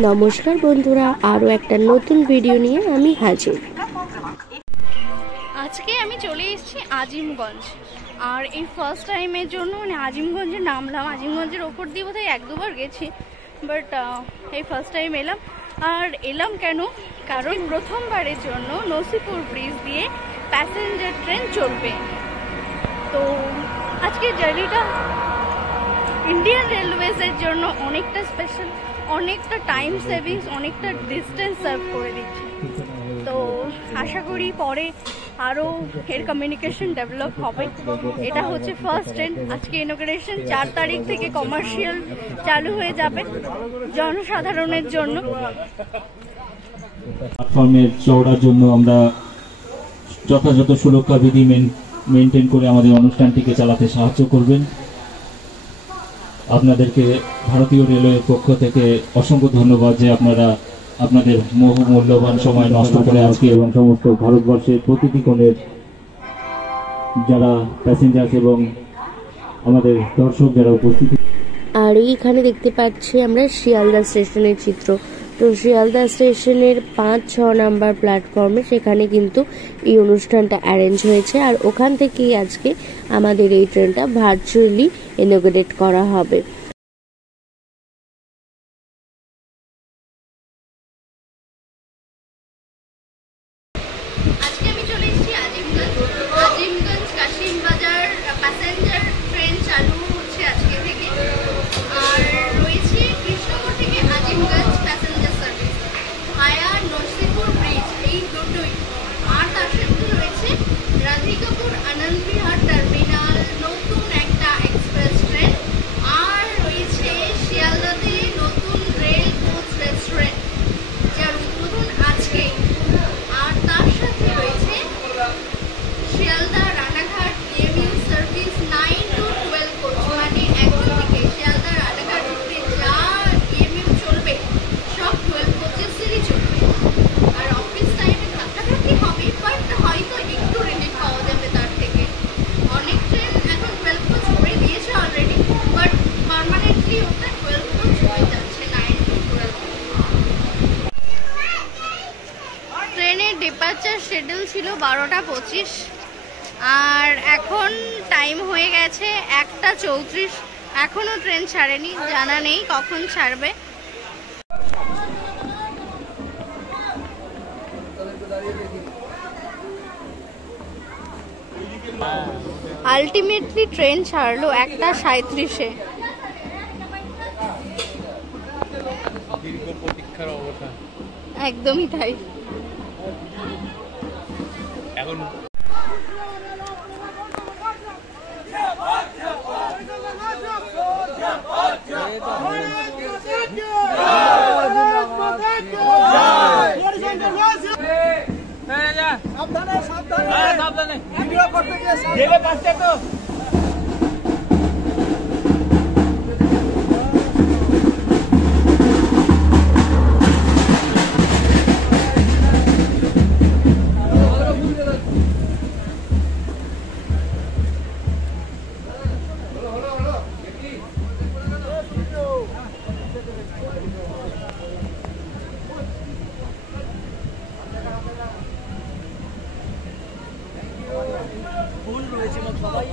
নমস্কার বন্ধুরা, আরও একটা নতুন ভিডিও নিয়ে আমি হাজির। আজকে আমি চলে এসেছি আজিমগঞ্জ। আর এই ফার্স্ট টাইমের জন্য আজিমগঞ্জে নামলাম। আজিমগঞ্জের ওপর দিয়ে বোধহয় এক দুবার গেছি, বাট এই ফার্স্ট টাইম এলাম। আর এলাম কেন? কারণ প্রথমবারের জন্য নসিপুর ব্রিজ দিয়ে প্যাসেঞ্জার ট্রেন চলবে। তো আজকে জার্নিটা ইন্ডিয়ান রেলওয়েজের জন্য অনেকটা স্পেশাল, অনেকটা টাইম সেভিংস, অনেকটা ডিস্টেন্স সার্ভ করে দিচ্ছে। তো আশা করি পরে আরও এর কমিউনিকেশন ডেভেলপ হবে। এটা হচ্ছে ফার্স্ট ট্রেন। আজকে ইনঅগ্রেশন, 4 তারিখ থেকে কমার্শিয়াল চালু হয়ে যাবে জনসাধারণের জন্য। প্ল্যাটফর্মের চওড়ার জন্য আমরা যথাযথ সুরক্ষা বিধি মেনটেন করে আমাদের অনুষ্ঠানটিকে চালাতে সাহায্য করবেন। আপনাদেরকে ভারতীয় রেলওয়ের পক্ষ থেকে অসংখ্য ধন্যবাদ যে আপনারা আপনাদের মূল্যবান সময় নষ্ট করে আজকে এবং সমস্ত ভারতবর্ষের প্রতিটি কোণের যারা প্যাসেঞ্জার এবং আমাদের দর্শক যারা উপস্থিত। আর এইখানে দেখতে পাচ্ছি আমরা শিয়ালদা স্টেশনের চিত্র। তো শিয়ালদা স্টেশনের 5-6 নাম্বার প্ল্যাটফর্মে সেখানে কিন্তু এই অনুষ্ঠানটা অ্যারেঞ্জ হয়েছে। আর ওখান থেকেই আজকে আমাদের এই ট্রেনটা ভার্চুয়ালি ইনঅগ্রেট করা হবে। আজকে আমি চলে এসেছি আজিমগঞ্জ কাশিম বাজার প্যাসেঞ্জার ট্রেন চালু হচ্ছে আজকে থেকে। আর রয়েছে কৃষ্ণনগর থেকে আজিমগঞ্জ প্যাসেঞ্জার সার্ভিস ভায়া নরসিংপুর ব্রিজ, এই দুটোই। আর তার সাথে রয়েছে রাধিকাপুর আনন্দ বিহার টার্মিনাল, নতুন একটা এক্সপ্রেস ট্রেন। আর রয়েছে শিয়ালদাতে নতুন রেল কোচ রেস্টুরেন্ট, যার উদ্বোধন আজকেই। আর তার সাথে রয়েছে Sealdah Ranaghat mu service 9 to 12 coach, মানে একদিন থেকে শিয়ালদা রানাঘাট রুটে যা এমইউ চলবে সব 12 কোচেসেরই চলবে। আর অফিস টাইমে ধাক্কাধাক্কি হবে, বাট হয়তো একটু রিলিফ পাওয়া যাবে তার থেকে। অনেক ট্রেন এখন 12 কোচ করে দিয়েছে অলরেডি, বাট পার্মানেন্টলি ওটা 12 কোচ হয়ে যাচ্ছে 9 to 12। ট্রেনের ডিপার্চার শিডিউল ছিল 12টা 25, আর এখন টাইম হয়ে গেছে 1টা 34। এখনো ট্রেন ছাড়েনি, জানা নেই কখন ছাড়বে। আলটিমেটলি ট্রেন ছাড়লো 1টা 37-এ। একদমই তাই। এখন সাবধানে সাবধানে ভিডিও করতে গিয়ে জেলে পাশে তো ভুল রয়েছে সবাই।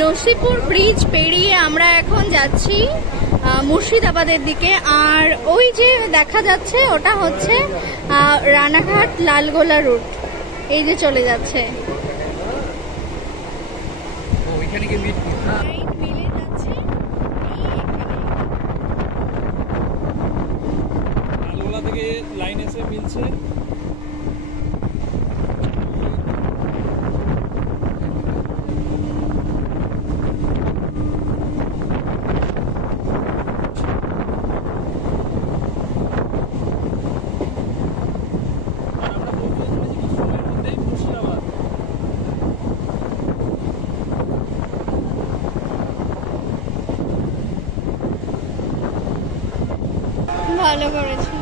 নসিপুর ব্রিজ পেরিয়ে আমরা এখন যাচ্ছি মুর্শিদাবাদের দিকে। আর ওই যে দেখা যাচ্ছে ওটা হচ্ছে রানাঘাট লালগোলা রুট, এই যে চলে যাচ্ছে। লালগোলা থেকে লাইন এসে মিলছে। ভালো করেছি।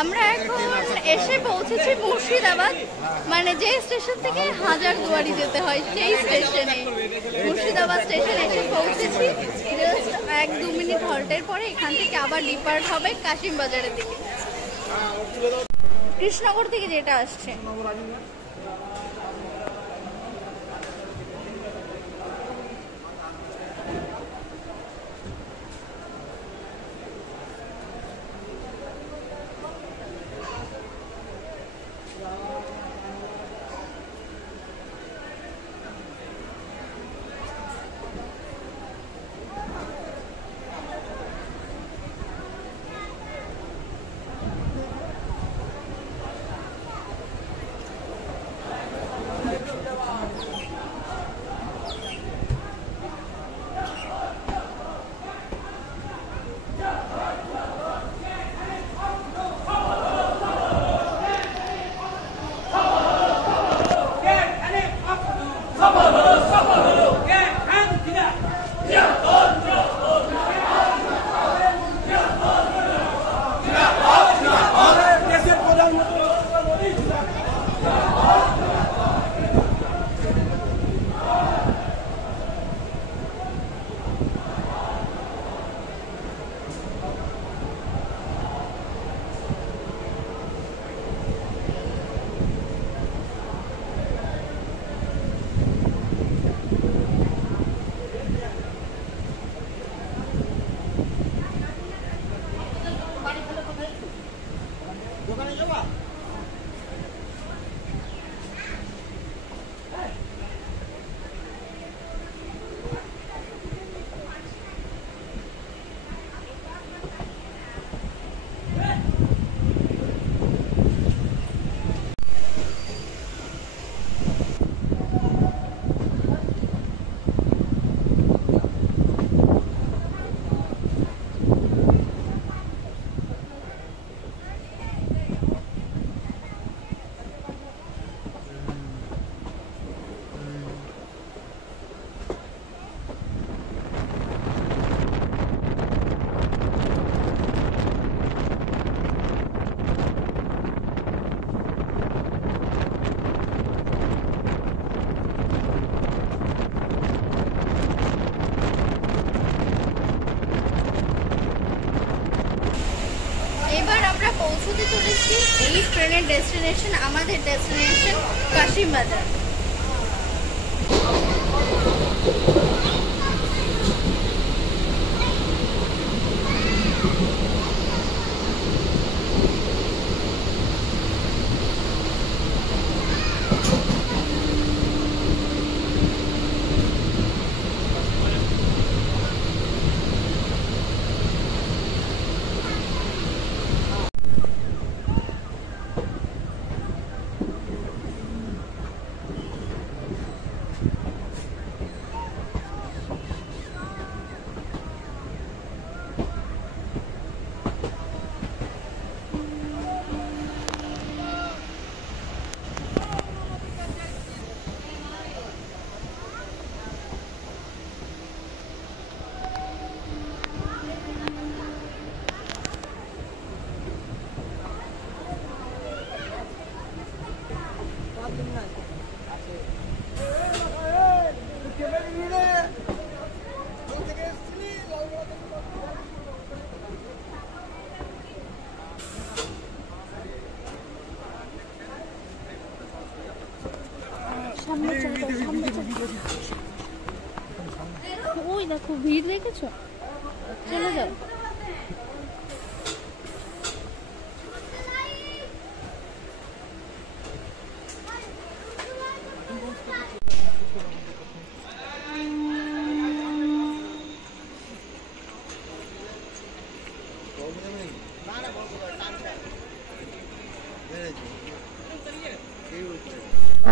আমরা এখন এসে পৌঁছেছি মুর্শিদাবাদ, মানে যে স্টেশন থেকে হাজারদুয়ারি যেতে হয় সেই স্টেশনে। মুর্শিদাবাদ স্টেশন এসে পৌঁছেছি। জাস্ট 1-2 মিনিট হল্টের পরে এখান থেকে আবার ডিপার্ট হবে কাশিমবাজারের দিকে, কৃষ্ণনগর থেকে যেটা আসছে। পৌঁছতে চলেছি। এই ট্রেনের ডেস্টিনেশন, আমাদের ডেস্টিনেশন কাশিম বাজার। ওই দেখো ভিড় দেখেছো, চলে যাও।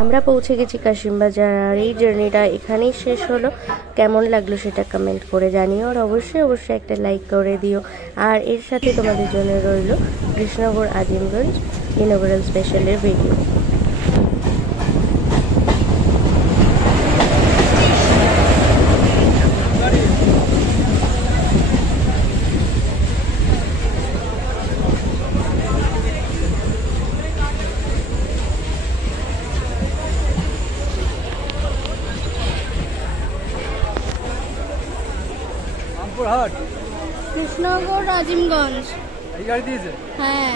আমরা পৌঁছে গেছি কাশিম বাজার, আর এই জার্নিটা এখানেই শেষ হলো। কেমন লাগলো সেটা কমেন্ট করে জানিও, আর অবশ্যই অবশ্যই একটা লাইক করে দিও। আর এর সাথে তোমাদের জন্য রইল কৃষ্ণনগর আজিমগঞ্জ ইনঅগ্রাল স্পেশালের ভিডিও। কৃষ্ণনগর আজিমগঞ্জ এই গাড়ি দিয়েছে। হ্যাঁ।